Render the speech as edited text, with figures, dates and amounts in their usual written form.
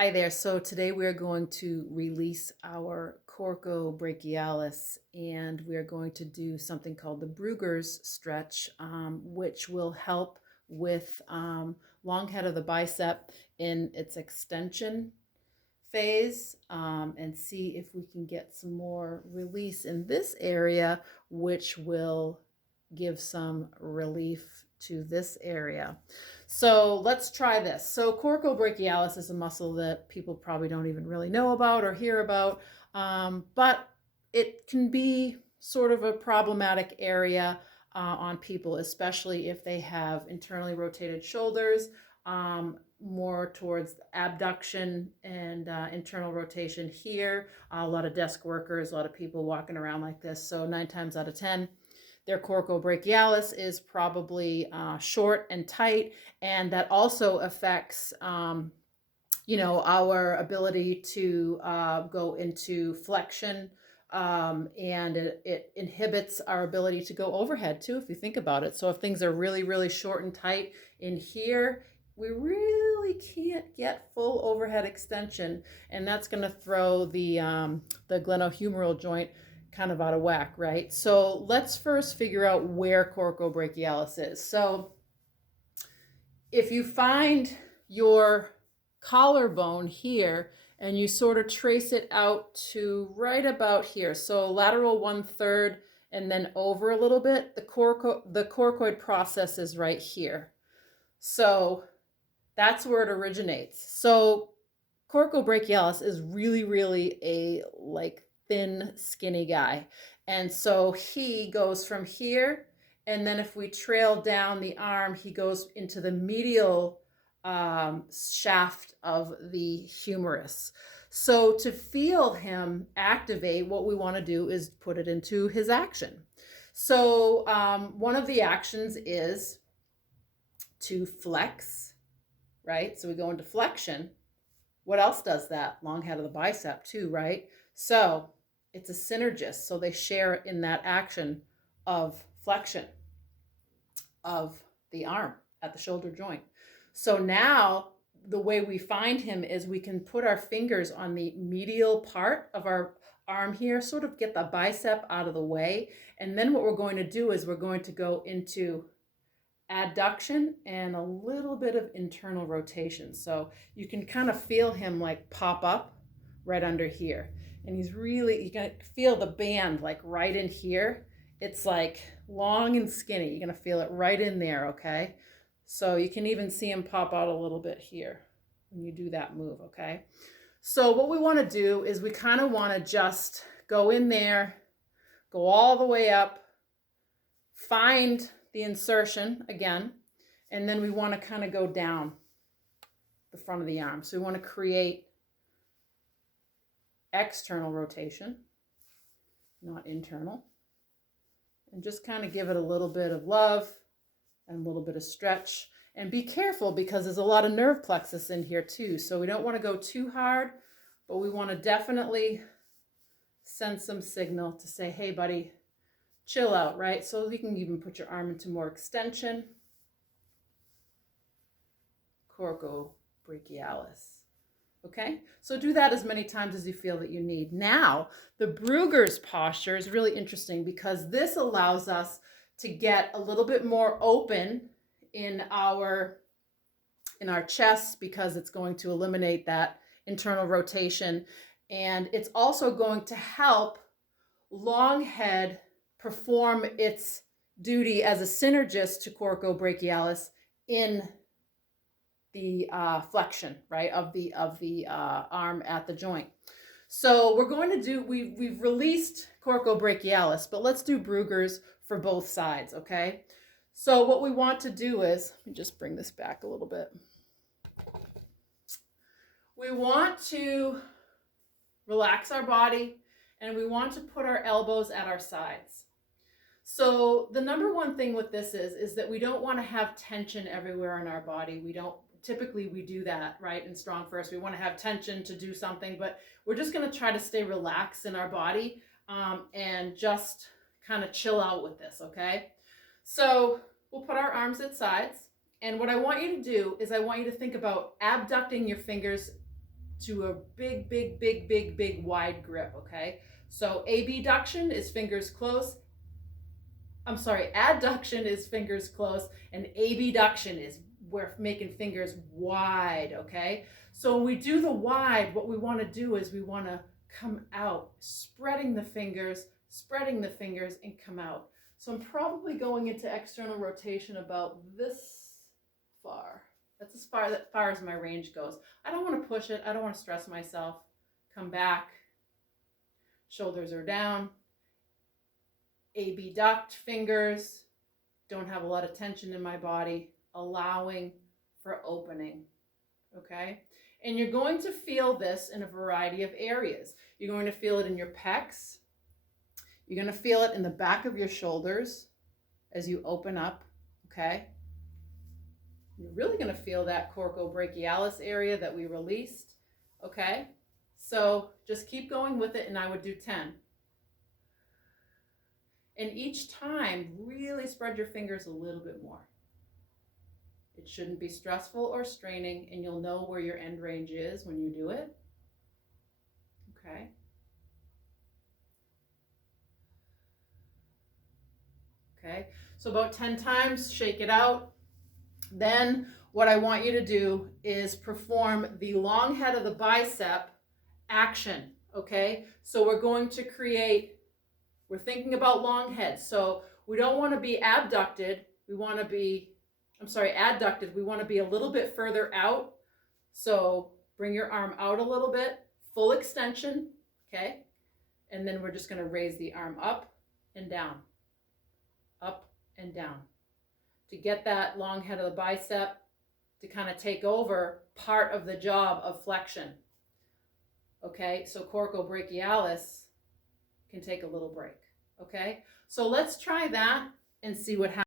Hi there. So today we're going to release our Corocobrachialis and we're going to do something called the Brugger's stretch, which will help with long head of the bicep in its extension phase, and see if we can get some more release in this area, which will give some relief to this area. So let's try this. So coracobrachialis is a muscle that people probably don't even really know about or hear about, but it can be sort of a problematic area on people, especially if they have internally rotated shoulders, more towards abduction and internal rotation here. A lot of desk workers, a lot of people walking around like this. So 9 times out of 10, their coracobrachialis is probably short and tight, and that also affects our ability to go into flexion, and it inhibits our ability to go overhead too, if you think about it. So if things are really, really short and tight in here, we really can't get full overhead extension, and that's going to throw the glenohumeral joint kind of out of whack, right? So let's first figure out where coracobrachialis is. So if you find your collarbone here and you sort of trace it out to right about here, so lateral 1/3 and then over a little bit, the coracoid process is right here. So that's where it originates. So coracobrachialis is really, really a thin, skinny guy. And so he goes from here, and then if we trail down the arm, he goes into the medial shaft of the humerus. So to feel him activate, what we want to do is put it into his action. So one of the actions is to flex, right? So we go into flexion. What else does that? Long head of the bicep too, right? So it's a synergist. So they share in that action of flexion of the arm at the shoulder joint. So now the way we find him is we can put our fingers on the medial part of our arm here, sort of get the bicep out of the way. And then what we're going to do is we're going to go into adduction and a little bit of internal rotation. So you can kind of feel him like pop up right under here. And he's really, you can feel the band like right in here. It's like long and skinny. You're going to feel it right in there, okay? So you can even see him pop out a little bit here when you do that move, okay? So what we want to do is we kind of want to just go in there, go all the way up, find the insertion again, and then we want to kind of go down the front of the arm. So we want to create external rotation, not internal, and just kind of give it a little bit of love and a little bit of stretch. And be careful because there's a lot of nerve plexus in here too. So we don't want to go too hard, but we want to definitely send some signal to say, hey buddy, chill out, right? So you can even put your arm into more extension. Coracobrachialis. Okay, so do that as many times as you feel that you need. Now, the Brugger's posture is really interesting because this allows us to get a little bit more open in our chest, because it's going to eliminate that internal rotation, and it's also going to help long head perform its duty as a synergist to coracobrachialis in the flexion, right, of the arm at the joint. So we're going to do, we've released coracobrachialis, but let's do Brugger's for both sides, okay? So what we want to do is, let me just bring this back a little bit. We want to relax our body, and we want to put our elbows at our sides. So the number one thing with this is that we don't want to have tension everywhere in our body. We don't, typically we do that, right, in Strong First. We want to have tension to do something, but we're just going to try to stay relaxed in our body, and just kind of chill out with this, okay? So we'll put our arms at sides, and what I want you to do is I want you to think about abducting your fingers to a big, big, big, big, big wide grip, okay? So abduction is fingers close. I'm sorry, adduction is fingers close, and abduction is we're making fingers wide, okay? So when we do the wide, what we want to do is we want to come out, spreading the fingers, and come out. So I'm probably going into external rotation about this far. That's as far as my range goes. I don't want to push it. I don't want to stress myself. Come back. Shoulders are down. Abduct fingers. Don't have a lot of tension in my body. Allowing for opening. Okay? And you're going to feel this in a variety of areas. You're going to feel it in your pecs. You're going to feel it in the back of your shoulders as you open up. Okay? You're really going to feel that Corocobrachialis area that we released. Okay? So just keep going with it, and I would do 10. And each time, really spread your fingers a little bit more. It shouldn't be stressful or straining, and you'll know where your end range is when you do it. Okay? Okay, so about 10 times, shake it out. Then what I want you to do is perform the long head of the bicep action, okay? So we're going to create, we're thinking about long head. So we don't want to be abducted. We want to be, adducted. We want to be a little bit further out. So bring your arm out a little bit, full extension, okay? And then we're just going to raise the arm up and down, up and down, to get that long head of the bicep to kind of take over part of the job of flexion. Okay, so Corocobrachialis can take a little break. Okay, so let's try that and see what happens.